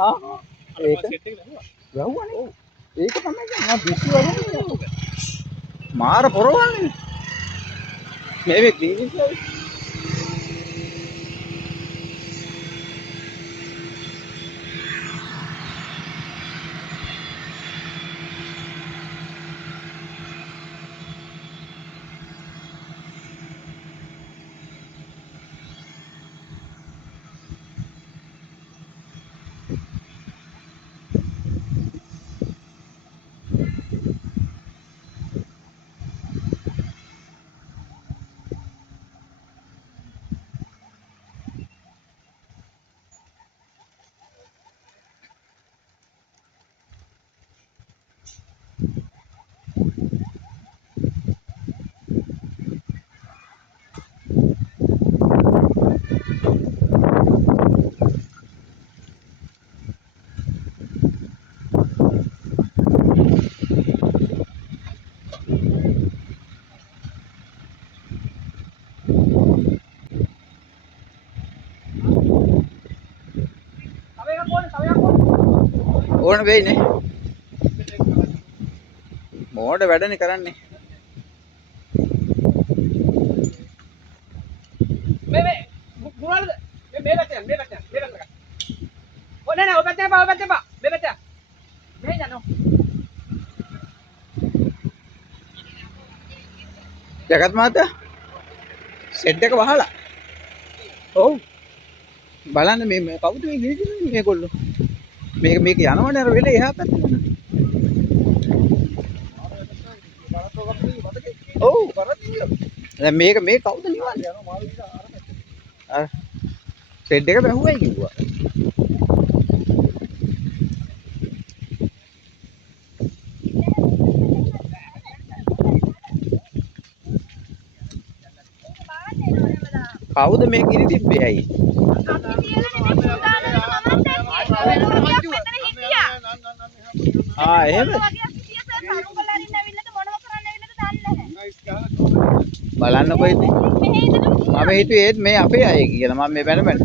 ඒක වැහුවනේ. ඒක තමයි මම පිස්සු වගේ මාර පොරවන්නේ. මේ දීවිසයි. ඕන වෙයිනේ. මොඩ වැඩනේ කරන්නේ. මේ ගුණාලද මේ පැත්තෙන් මේ පැත්තෙන්. ඔය නෑ ඔය පැත්තෙන් පා මේ පැත්තෙන්. මේ යනවා. ජගත් මහත්තයා සෙට් එක වහලා. ඔව්. බලන්න මේ කවුද මේ ගිහින් මේගොල්ලෝ. මේක යනවනේ අර වෙලේ එහා පැත්තේ. ඔව් කරන්නේ. දැන් මේ කවුද නිවන්නේ? යනවා මාළු දිහා අර පැත්තේ. අර සෙට් එක බැහුවයි කිව්වා. කවුද මේ ගිනි තිබ්බේ ඇයි? එහෙමද? බලන්නකො ඉතින්. මම හිතුවේ ඒත් මේ අපේ අය කියලා. මම මේ බැන බැන.